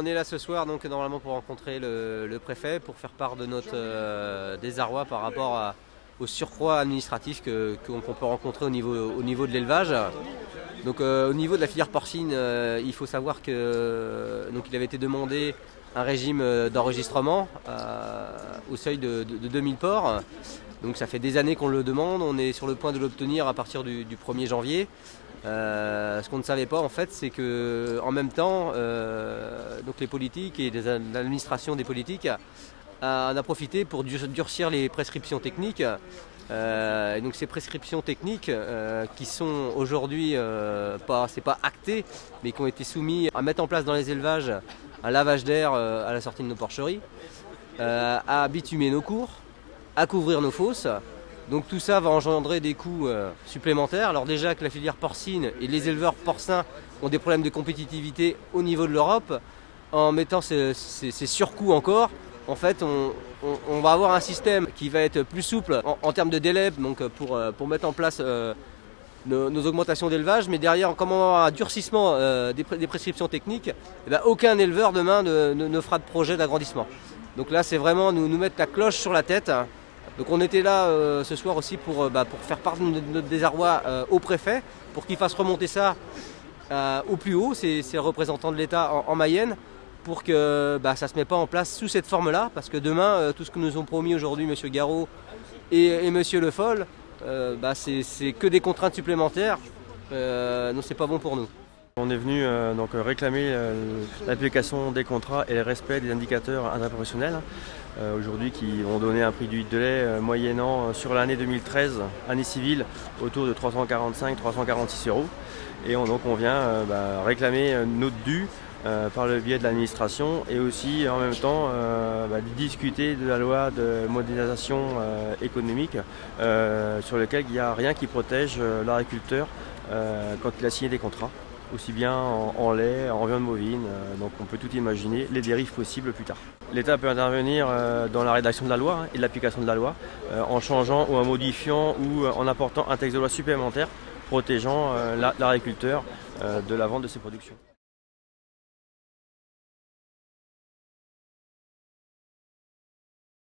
On est là ce soir donc normalement pour rencontrer le préfet pour faire part de notre désarroi par rapport au surcroît administratif qu'on peut rencontrer au niveau de l'élevage. Donc au niveau de la filière porcine, il faut savoir que donc il avait été demandé un régime d'enregistrement au seuil de 2000 porcs. Donc ça fait des années qu'on le demande, on est sur le point de l'obtenir à partir du 1er janvier. Ce qu'on ne savait pas en fait, c'est que en même temps, donc les politiques et l'administration des politiques en a profité pour durcir les prescriptions techniques. Et donc ces prescriptions techniques qui sont aujourd'hui c'est pas actées, mais qui ont été soumises à mettre en place dans les élevages un lavage d'air à la sortie de nos porcheries, à bitumer nos cours, à couvrir nos fosses. Donc tout ça va engendrer des coûts supplémentaires. Alors déjà que la filière porcine et les éleveurs porcins ont des problèmes de compétitivité au niveau de l'Europe, en mettant ces surcoûts encore, en fait on va avoir un système qui va être plus souple en termes de délai donc pour mettre en place nos augmentations d'élevage, mais derrière, comme on va avoir un durcissement des prescriptions techniques, eh bien, aucun éleveur demain ne fera de projet d'agrandissement. Donc là c'est vraiment nous mettre la cloche sur la tête. Donc on était là ce soir aussi pour faire part de notre désarroi au préfet, pour qu'il fasse remonter ça au plus haut, c'est le représentant de l'État en Mayenne, pour que ça ne se mette pas en place sous cette forme-là, parce que demain, tout ce que nous ont promis aujourd'hui M. Garot et M. Le Foll, c'est que des contraintes supplémentaires, donc c'est pas bon pour nous. On est venu réclamer l'application des contrats et le respect des indicateurs interprofessionnels aujourd'hui qui vont donner un prix du litre de lait moyennant sur l'année 2013, année civile, autour de 345-346 €. Et on vient réclamer notre dû par le biais de l'administration et aussi en même temps discuter de la loi de modernisation économique sur laquelle il n'y a rien qui protège l'agriculteur quand il a signé des contrats, aussi bien en lait, en viande bovine, donc on peut tout imaginer les dérives possibles plus tard. L'État peut intervenir dans la rédaction de la loi et l'application de la loi en changeant ou en modifiant ou en apportant un texte de loi supplémentaire protégeant l'agriculteur de la vente de ses productions.